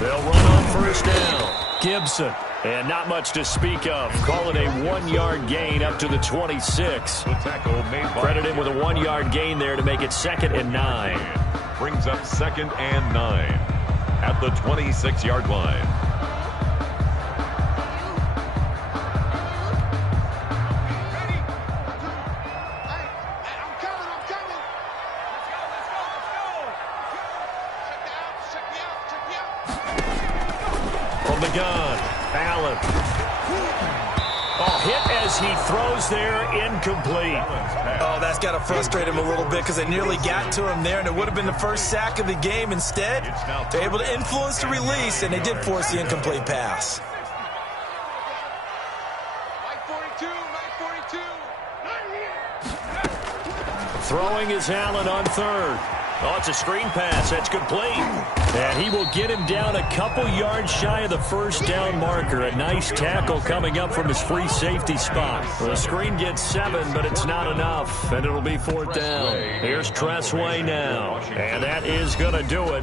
They'll run on first down. Gibson. And not much to speak of. Call it a 1-yard gain up to the 26. Credit him with a 1-yard gain there to make it 2nd and 9. Brings up 2nd and 9 at the 26-yard line. From the gun, Allen. Oh, hit as he throws there, incomplete. Oh, that's got to frustrate him a little bit because they nearly got to him there, and it would have been the first sack of the game. Instead, they're able to influence the release, and they did force the incomplete pass. Throwing is Allen on 3rd. Oh, it's a screen pass. That's complete. And he will get him down a couple yards shy of the first down marker. A nice tackle coming up from his free safety spot. The screen gets 7, but it's not enough. And it'll be 4th down. Here's Tressway now. And that is going to do it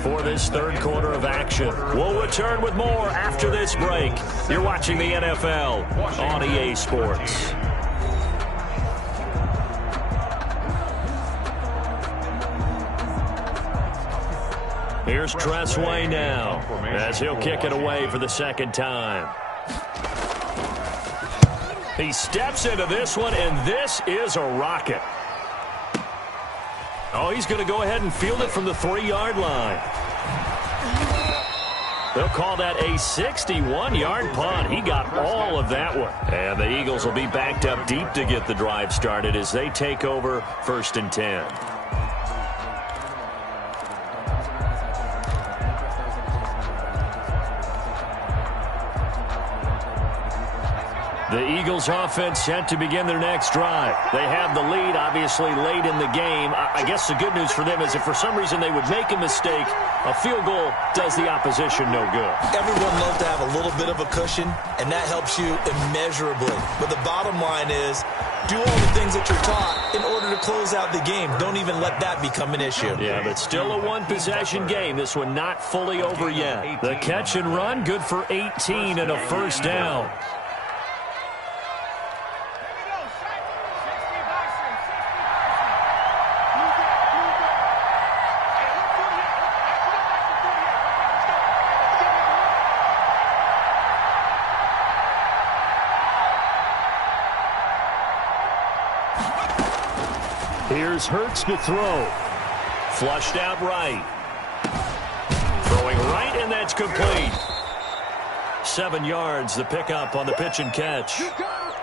for this 3rd quarter of action. We'll return with more after this break. You're watching the NFL on EA Sports. Here's Tressway now as he'll kick it away for the 2nd time. He steps into this one, and this is a rocket. Oh, he's going to go ahead and field it from the 3-yard line. They'll call that a 61-yard punt. He got all of that one. And the Eagles will be backed up deep to get the drive started as they take over 1st and 10. The Eagles offense set to begin their next drive. They have the lead, obviously, late in the game. I guess the good news for them is if for some reason they would make a mistake, a field goal does the opposition no good. Everyone loves to have a little bit of a cushion, and that helps you immeasurably. But the bottom line is, do all the things that you're taught in order to close out the game. Don't even let that become an issue. Yeah, but still a one-possession game. This one not fully over yet. The catch and run, good for 18 and a first down. Here's Hurts to throw. Flushed out right. Throwing right, and that's complete. 7 yards, the pickup on the pitch and catch.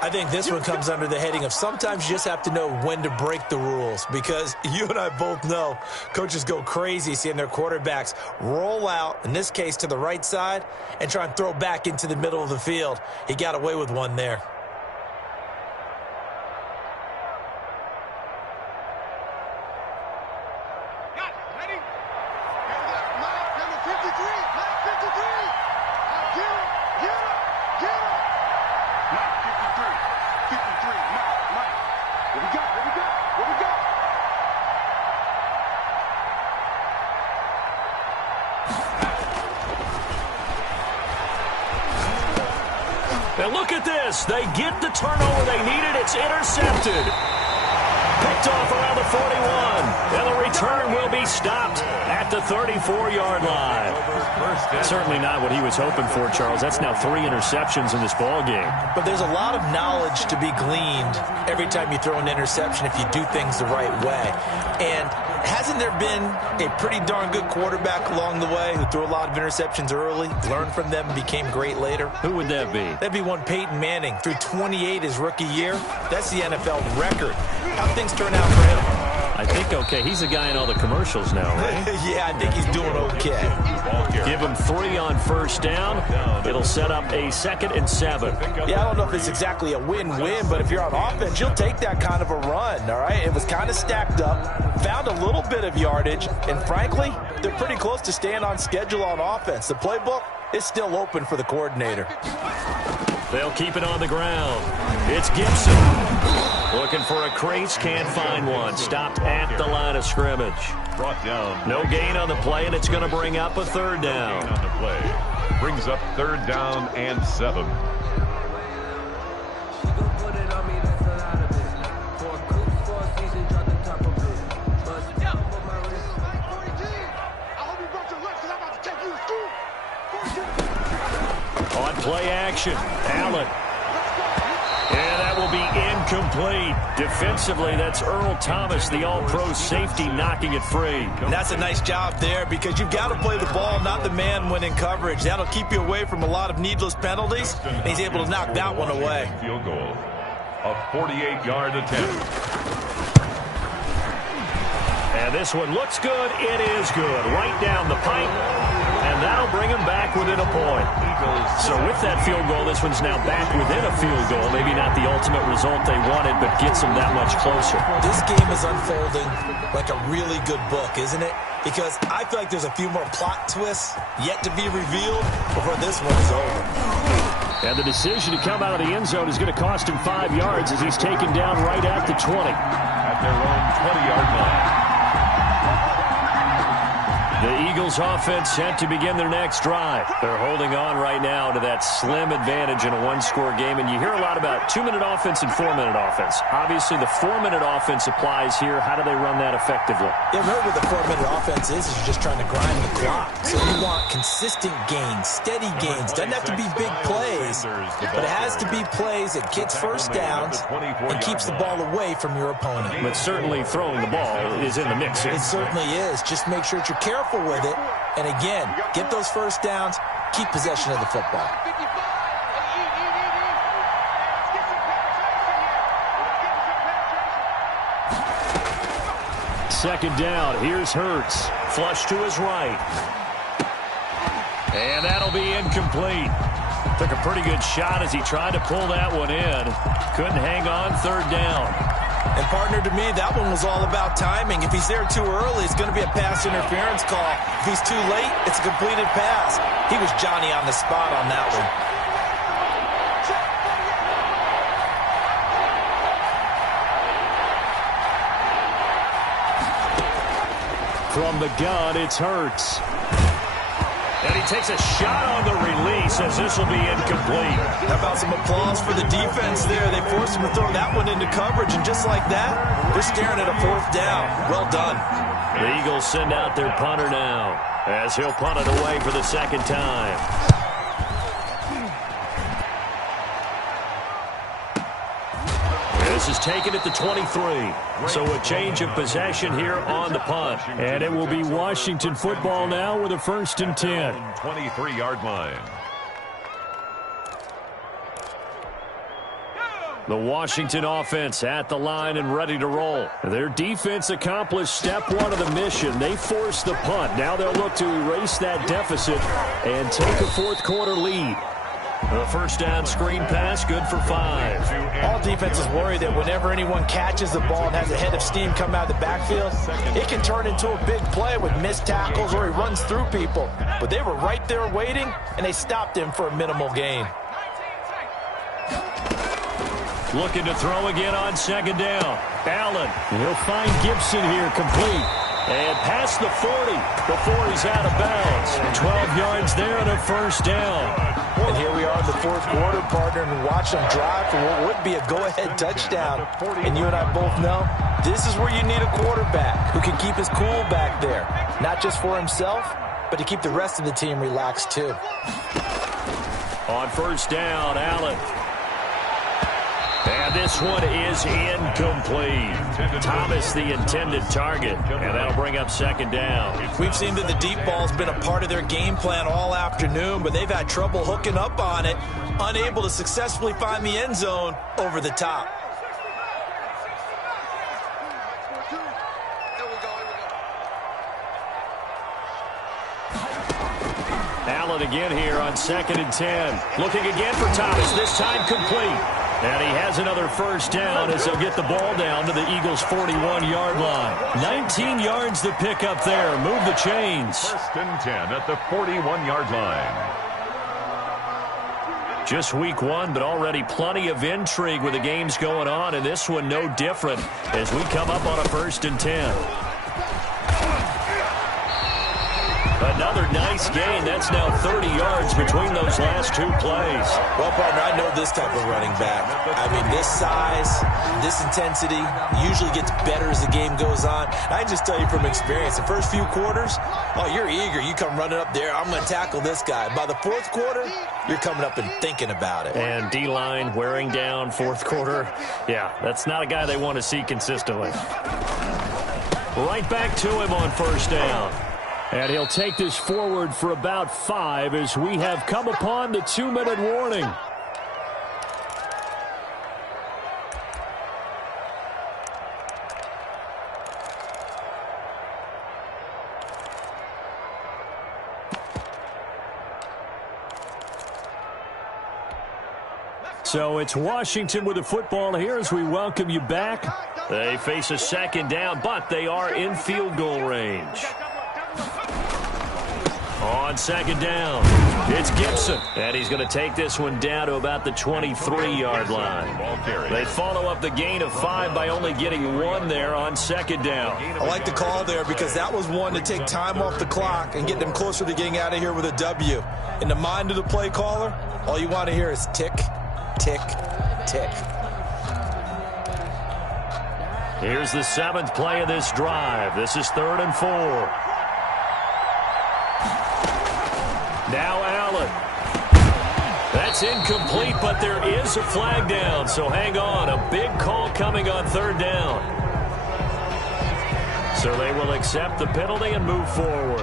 I think this one comes under the heading of sometimes you just have to know when to break the rules, because you and I both know coaches go crazy seeing their quarterbacks roll out, in this case to the right side, and try and throw back into the middle of the field. He got away with one there. And look at this. They get the turnover they needed. It's intercepted. Picked off around the 41. And the return will be stopped at the 34-yard line. Certainly not what he was hoping for, Charles. That's now 3 interceptions in this ball game. But there's a lot of knowledge to be gleaned every time you throw an interception if you do things the right way. And hasn't there been a pretty darn good quarterback along the way who threw a lot of interceptions early, learned from them, and became great later? Who would that be? That'd be one Peyton Manning. Threw 28 his rookie year. That's the NFL record. How'd things turn out for him? I think okay. He's the guy in all the commercials now, right? Yeah, I think he's doing okay. Give him 3 on first down. It'll set up a 2nd and 7. Yeah, I don't know if it's exactly a win-win, but if you're on offense, you'll take that kind of a run, all right? It was kind of stacked up, found a little bit of yardage, and frankly, they're pretty close to staying on schedule on offense. The playbook is still open for the coordinator. They'll keep it on the ground. It's Gibson. Looking for a crease, can't find one. Stopped at the line of scrimmage. Brought down. No gain on the play, and it's going to bring up a third down. On the play. Brings up third down and 7. On play action, Allen. And that will be incomplete. Defensively, that's Earl Thomas, the all-pro safety, knocking it free. And that's a nice job there because you've got to play the ball, not the man when in coverage. That'll keep you away from a lot of needless penalties, and he's able to knock that one away. Field goal. A 48-yard attempt. And this one looks good. It is good. Right down the pipe. And that'll bring him back within a point. So with that field goal, this one's now back within a field goal. Maybe not the ultimate result they wanted, but gets them that much closer. This game is unfolding like a really good book, isn't it? Because I feel like there's a few more plot twists yet to be revealed before this one is over. And the decision to come out of the end zone is going to cost him 5 yards as he's taken down right at the 20. At their own 20-yard line. The Eagles offense set to begin their next drive. They're holding on right now to that slim advantage in a one-score game, and you hear a lot about 2-minute offense and 4-minute offense. Obviously, the 4-minute offense applies here. How do they run that effectively? Yeah, really what the 4-minute offense is you're just trying to grind the clock. So you want consistent gains, steady gains. Doesn't have to be big plays, but it has to be plays that gets first downs and keeps the ball away from your opponent. But certainly throwing the ball is in the mix here. It certainly is. Just make sure that you're careful with it. And again, get those first downs, keep possession of the football. Second down. Here's Hurts. Flush to his right. And that'll be incomplete. Took a pretty good shot as he tried to pull that one in. Couldn't hang on. Third down. And partner, to me, that one was all about timing. If he's there too early, it's going to be a pass interference call. If he's too late, it's a completed pass. He was Johnny on the spot on that one. From the gun, it's Hurts. And he takes a shot on the release as this will be incomplete. How about some applause for the defense there? They forced him to throw that one into coverage, and just like that, they're staring at a fourth down. Well done. The Eagles send out their punter now as he'll punt it away for the second time. This is taken at the 23. So a change of possession here on the punt. And it will be Washington football now with a 1st and 10. 23-yard line. The Washington offense at the line and ready to roll. Their defense accomplished step one of the mission. They forced the punt. Now they'll look to erase that deficit and take a fourth-quarter lead. The first down screen pass, good for 5. All defenses worry that whenever anyone catches the ball and has a head of steam come out of the backfield, it can turn into a big play with missed tackles or he runs through people. But they were right there waiting, and they stopped him for a minimal gain. Looking to throw again on second down. Allen, he'll find Gibson here complete. And past the 40 before he's out of bounds. 12 yards there and a first down. And here we are in the fourth quarter, partner, and watch them drive for what would be a go-ahead touchdown. And you and I both know this is where you need a quarterback who can keep his cool back there. Not just for himself, but to keep the rest of the team relaxed too. On first down, Allen. And this one is incomplete. Thomas, the intended target, and that'll bring up second down. We've seen that the deep ball's been a part of their game plan all afternoon, but they've had trouble hooking up on it, unable to successfully find the end zone over the top. Allen again here on 2nd and 10. Looking again for Thomas, this time complete. And he has another first down as they'll get the ball down to the Eagles' 41-yard line. 19 yards to pick up there. Move the chains. 1st and 10 at the 41-yard line. Just week one, but already plenty of intrigue with the games going on, and this one no different as we come up on a 1st and 10. Another nice gain. That's now 30 yards between those last 2 plays. Well, partner, I know this type of running back. I mean, this size, this intensity usually gets better as the game goes on. I can just tell you from experience, the first few quarters, oh, you're eager. You come running up there, I'm going to tackle this guy. By the 4th quarter, you're coming up and thinking about it. And D-line wearing down 4th quarter. Yeah, that's not a guy they want to see consistently. Right back to him on 1st down. And he'll take this forward for about 5 as we have come upon the 2-minute warning. So it's Washington with the football here as we welcome you back. They face a 2nd down, but they are in field goal range. On 2nd down, it's Gibson, and he's going to take this one down to about the 23-yard line. They follow up the gain of 5 by only getting 1 there on 2nd down. I like the call there because that was one to take time off the clock and get them closer to getting out of here with a W. In the mind of the play caller, all you want to hear is tick, tick, tick. Here's the 7th play of this drive. This is 3rd and 4. Now Allen. That's incomplete, but there is a flag down, so hang on. A big call coming on 3rd down. So they will accept the penalty and move forward.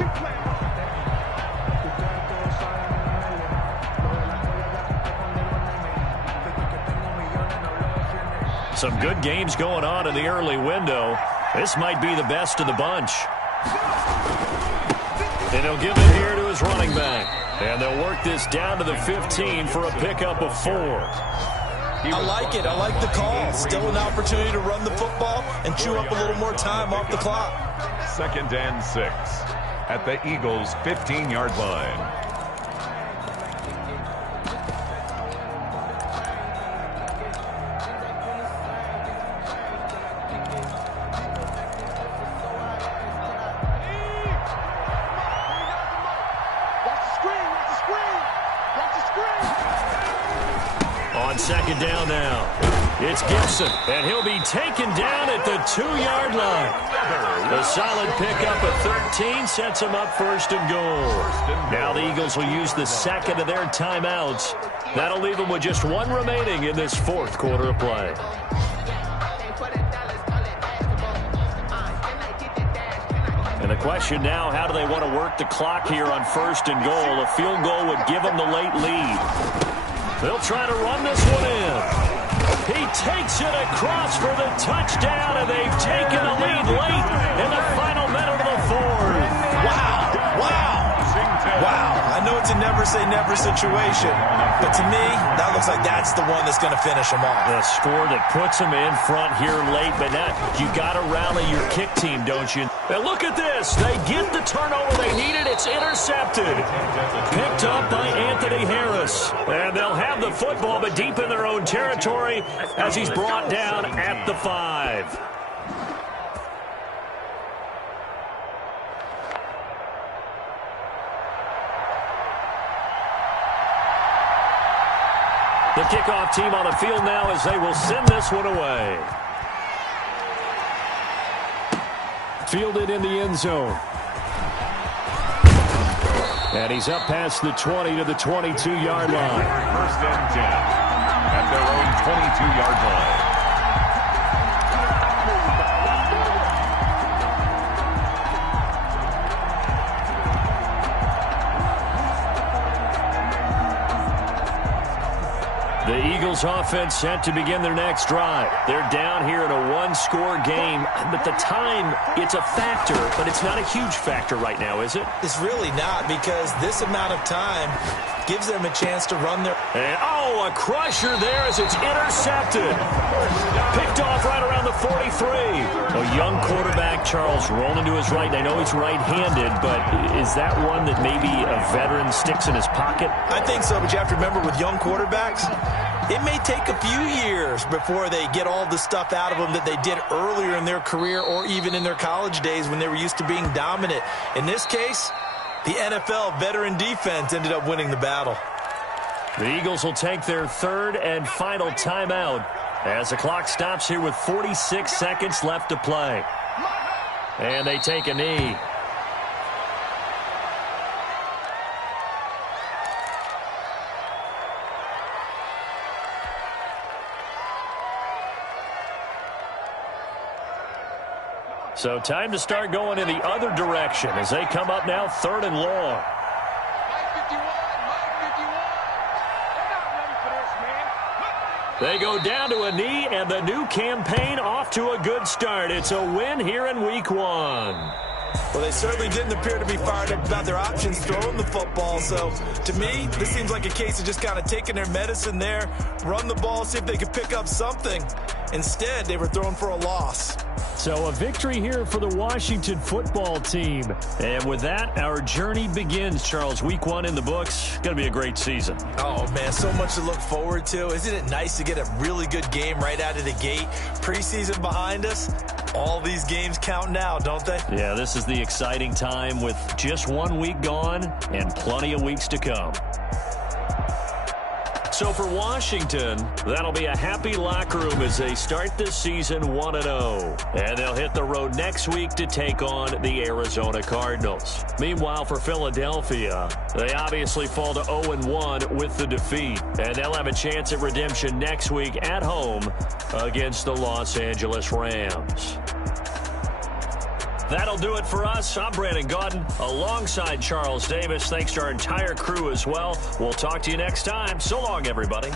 Some good games going on in the early window. This might be the best of the bunch. And he'll give it here to his running back. And they'll work this down to the 15 for a pickup of 4. I like it. I like the call. Still an opportunity to run the football and chew up a little more time off the clock. 2nd and 6 at the Eagles' 15-yard line. On 2nd down now, it's Gibson, and he'll be taken down at the 2-yard line. The solid pickup of 13 sets him up 1st and goal. Now the Eagles will use the 2nd of their timeouts. That'll leave them with just 1 remaining in this 4th quarter of play. And the question now, how do they want to work the clock here on 1st and goal? A field goal would give them the late lead. They'll try to run this one in. He takes it across for the touchdown, and they've taken the lead late in the final minute of the 4th. Wow. Wow. Wow. I know it's a never-say-never situation, but to me, that looks like that's the one that's going to finish them off. The score that puts them in front here late, but now you got to rally your kick team, don't you? And look at this. They get the turnover they needed. It's intercepted. Picked up by Anthony Harris. And they'll have the football, but deep in their own territory as he's brought down at the 5. The kickoff team on the field now as they will send this one away. Fielded in the end zone. And he's up past the 20 to the 22-yard line. 1st and 10 at their own 22-yard line. The Eagles offense set to begin their next drive. They're down here in a one-score game, but the time, it's a factor, but it's not a huge factor right now, is it? It's really not, because this amount of time gives them a chance to run their... And, a crusher there as it's intercepted. Picked off right around the 43. A young quarterback, Charles, rolling to his right. I know he's right-handed, but is that one that maybe a veteran sticks in his pocket? I think so, but you have to remember with young quarterbacks, it may take a few years before they get all the stuff out of them that they did earlier in their career or even in their college days when they were used to being dominant. In this case, the NFL veteran defense ended up winning the battle. The Eagles will take their third and final timeout as the clock stops here with 46 seconds left to play. And they take a knee. So time to start going in the other direction as they come up now 3rd and long. They go down to a knee, and the new campaign off to a good start. It's a win here in Week 1. Well, they certainly didn't appear to be fired up about their options throwing the football. So, to me, this seems like a case of just kind of taking their medicine there, run the ball, see if they could pick up something. Instead, they were throwing for a loss. So a victory here for the Washington football team. And with that, our journey begins, Charles. Week 1 in the books. Going to be a great season. Oh, man, so much to look forward to. Isn't it nice to get a really good game right out of the gate? Preseason behind us. All these games count now, don't they? Yeah, this is the exciting time with just 1 week gone and plenty of weeks to come. So for Washington, that'll be a happy locker room as they start this season 1-0. And they'll hit the road next week to take on the Arizona Cardinals. Meanwhile, for Philadelphia, they obviously fall to 0-1 with the defeat. And they'll have a chance at redemption next week at home against the Los Angeles Rams. That'll do it for us. I'm Brandon Gaudin alongside Charles Davis. Thanks to our entire crew as well. We'll talk to you next time. So long, everybody.